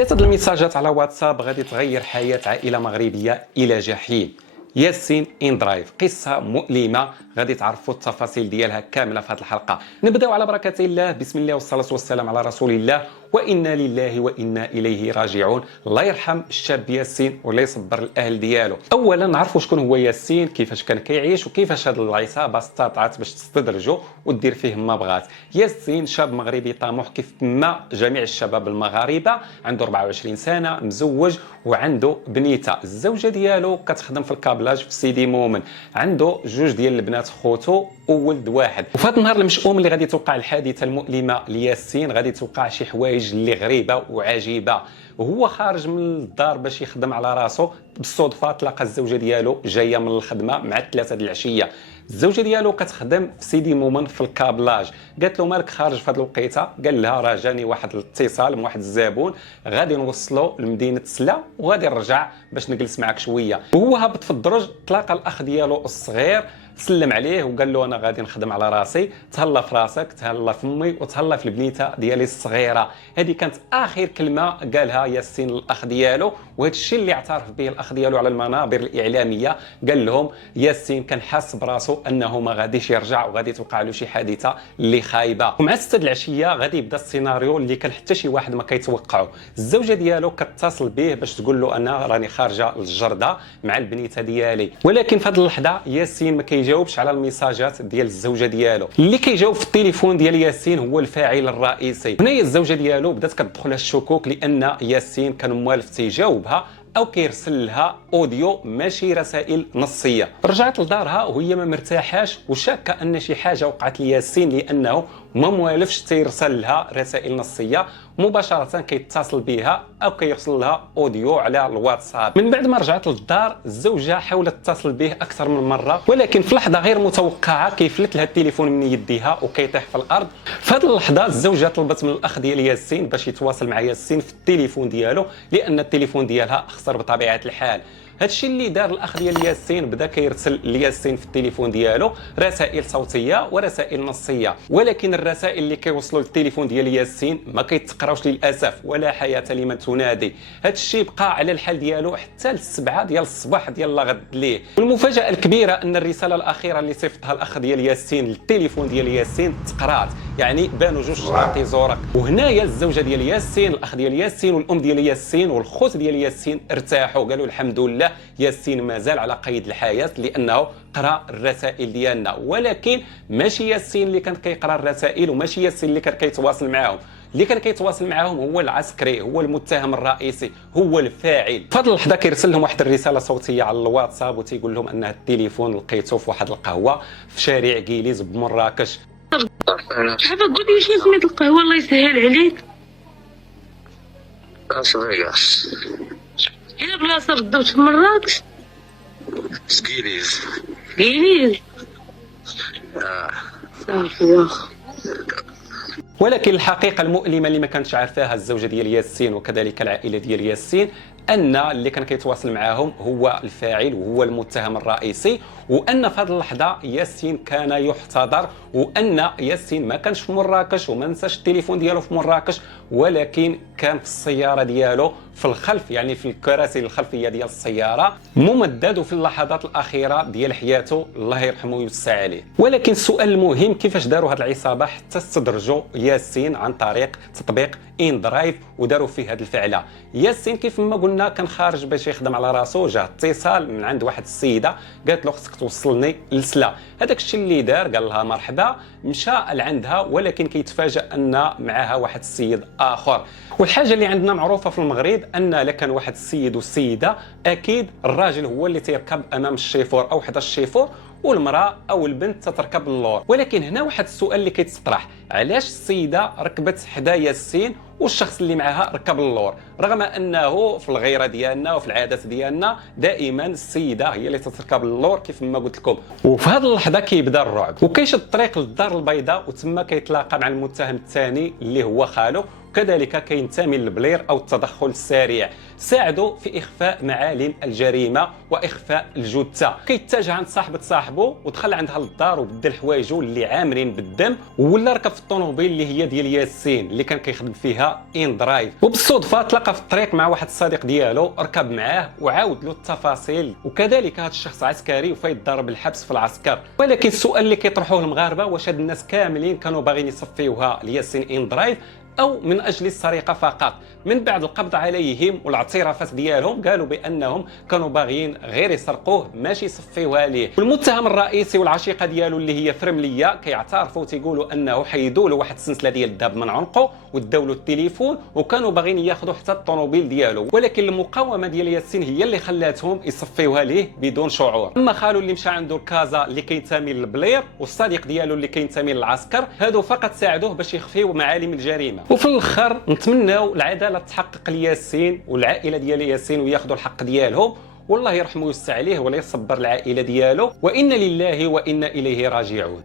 ثلاثة الميساجات على واتساب غادي تغير حياة عائلة مغربية إلى جحيم. ياسين إن درايف، قصة مؤلمة غادي تعرفوا التفاصيل ديالها كاملة في هذه الحلقة. نبداو على بركة الله، بسم الله والصلاة والسلام على رسول الله، وإنا لله وإنا إليه راجعون. الله يرحم الشاب ياسين والله يصبر الأهل ديالو. أولا نعرفوا شكون هو ياسين، كيفاش كان كيعيش وكيفاش هذه العصابة استطاعت باش تستدرجو ودير فيه ما بغات. ياسين شاب مغربي طموح كيف ما جميع الشباب المغاربة، عنده 24 سنة، مزوج وعنده بنيته. الزوجة ديالو كتخدم في الكابلاج في سيدي مومن، عنده جوج ديال البنات خوتو وولد واحد. وفي هذا النهار المشؤوم اللي غادي توقع الحادثة المؤلمة لياسين غادي توقع شي حوايج اللي غريبة وعجيبة. وهو خارج من الدار باش يخدم على راسو، بالصدفة تلاقى الزوجة ديالو جاية من الخدمة مع 3 د العشية. الزوجة ديالو كتخدم في سيدي مومن في الكابلاج، قالت له مالك خارج في هذه الوقيته؟ قال لها راه جاني واحد الاتصال من واحد الزبون، غادي نوصلو لمدينة سلا وغادي نرجع باش نجلس معك شوية. وهو هابط في الدرج تلاقى الاخ ديالو الصغير، سلم عليه وقال له انا غادي نخدم على راسي، تهلا في راسك، تهلا في امي، وتهلا في البنيته ديالي الصغيره. هذه كانت اخر كلمه قالها ياسين للاخ ديالو، وهذا الشيء اللي اعترف به الاخ ديالو على المنابر الاعلاميه. قال لهم ياسين كان حاس براسو انه ما غاديش يرجع وغادي توقع له شي حادثه اللي خايبه. ومع 6 د العشيه غادي يبدا السيناريو اللي كان حتى شي واحد ما كيتوقعه. الزوجه ديالو كتصل به باش تقول له انا راني خارجه للجرده مع البنيته ديالي، ولكن في هذه اللحظه ياسين ما كيجاوبش على الميساجات ديال الزوجه ديالو. اللي كيجاوب في التليفون ديال ياسين هو الفاعل الرئيسي. هنا الزوجه ديالو بدات كتدخلها الشكوك لان ياسين كان موالف تيجاوبها او كيرسل لها اوديو ماشي رسائل نصيه. رجعت لدارها وهي ما مرتاحاش وشاكه ان شي حاجه وقعت لياسين لانه ما موالفش تيرسل لها رسائل نصيه، مباشره كيتصل بها او كيرسل لها اوديو على الواتساب. من بعد ما رجعت للدار الزوجه حاولت تتصل به اكثر من مره، ولكن في لحظه غير متوقعه كيفلت لها التليفون من يديها وكيطيح في الارض. في هذه اللحظه الزوجه طلبت من الاخ ديال ياسين باش يتواصل مع ياسين في التليفون ديالو لان التليفون ديالها خسر بطبيعه الحال. هادشي اللي دار الاخ ديال ياسين، بدا كيرسل لياسين في التليفون ديالو رسائل صوتيه ورسائل نصيه، ولكن الرسائل اللي كيوصلوا للتليفون ديال ياسين ما كيتقراوش للاسف، ولا حياه لمن تنادي. هادشي بقى على الحال ديالو حتى ل7 ديال الصباح ديال الغد ليه. والمفاجاه الكبيره ان الرساله الاخيره اللي صيفطها الاخ ديال ياسين للتليفون ديال ياسين تقرات، يعني بانوا جوج شراطي زورق. وهنايا الزوجه ديال ياسين، الاخ ديال ياسين والام ديال ياسين والخوت ديال ياسين ارتاحوا، قالوا الحمد لله ياسين مازال على قيد الحياة لأنه قرأ الرسائل ديالنا. ولكن ماشي ياسين اللي كان كيقرأ الرسائل وماشي ياسين اللي كان كيتواصل معاهم، اللي كان كيتواصل معاهم هو العسكري، هو المتهم الرئيسي، هو الفاعل. في هذه اللحظه كيرسل لهم واحد الرساله صوتيه على الواتساب وتيقول لهم ان التليفون لقيته في واحد القهوه في شارع كيليز بمراكش. حابه قول لي شنو سميت القهوه الله يسهل عليك؟ فيغاس. هنا بلاصه بالضبط في مراكش؟ سكيليز. كيليز. صافي واخا. ولكن الحقيقه المؤلمه اللي ما كانتش عارفاها الزوجه ديال ياسين وكذلك العائله ديال ياسين ان اللي كان كيتواصل معاهم هو الفاعل وهو المتهم الرئيسي، وان في هذه اللحظه ياسين كان يحتضر، وان ياسين ما كانش في مراكش وما نساش التليفون ديالو في مراكش، ولكن كان في السياره ديالو في الخلف، يعني في الكراسي الخلفيه ديال السياره، ممدد وفي اللحظات الاخيره ديال حياته الله يرحمه ويوسع عليه. ولكن السؤال المهم كيفاش داروا هذه العصابه حتى استدرجوا ياسين عن طريق تطبيق ان درايف وداروا فيه هذه الفعله. ياسين كيف ما قلنا كان خارج باش يخدم على راسو، جا اتصال من عند واحد السيده قالت له خصك توصلني لسلا. هذاك الشيء اللي دار قال لها مرحبا، مشى لعندها، ولكن كيتفاجأ ان معها واحد السيد اخر. والحاجه اللي عندنا معروفه في المغرب ان الا كان واحد السيد والسيده اكيد الراجل هو اللي تيركب امام الشيفور او حدا الشيفور، والمراه او البنت تتركب اللور. ولكن هنا واحد السؤال اللي كيتطرح، علاش السيده ركبت حدا ياسين والشخص اللي معها ركب اللور، رغم انه في الغيره ديالنا وفي العادات ديالنا دائما السيده هي اللي تتركب اللور كيف ما قلت لكم. وفي هذه اللحظه كيبدا الرعب وكيشد الطريق للدار البيضاء، وتما كيتلاقى مع المتهم الثاني اللي هو خالو، وكذلك كينتمي للبلير او التدخل السريع. ساعدوا في اخفاء معالم الجريمه واخفاء الجثه. كيتجه عند صاحبه ودخل عندها للدار وبدل حوايجو اللي عامرين بالدم، ولا ركب في الطوموبيل اللي هي ديال ياسين اللي كان كيخدم فيها ان درايف. وبالصدفه تلاقى في الطريق مع واحد الصديق ديالو، ركب معاه وعاود له التفاصيل، وكذلك هذا الشخص عسكري وفيتضرب الحبس في العسكر. ولكن السؤال اللي كيطرحوه المغاربه، واش هاد الناس كاملين كانوا باغيين يصفيوها لياسين ان درايف او من اجل السرقه فقط؟ من بعد القبض عليهم والاعترافات ديالهم قالوا بانهم كانوا باغيين غير يسرقوه ماشي يصفيوها ليه. والمتهم الرئيسي والعشيقه ديالو اللي هي فرمليه كيعترفوا تيقولوا انه حيدوا له واحد السلسله ديال الذهب من عنقه وداو له التليفون، وكانوا باغيين ياخذوا حتى الطوموبيل ديالو، ولكن المقاومه ديال ياسين هي اللي خلاتهم يصفيوها ليه بدون شعور. اما خالو اللي مشى عنده الكازا اللي كينتمي للبلير والصديق ديالو اللي كينتمي للعسكر، هادو فقط ساعدوه باش يخفيو معالم الجريمه. وفي الاخر نتمناو العداله تحقق لياسين والعائله ديال ياسين وياخذوا الحق ديالهم، والله يرحمه ويوسع عليه ولا يصبر العائله ديالو، وإنا لله وإنا إليه راجعون.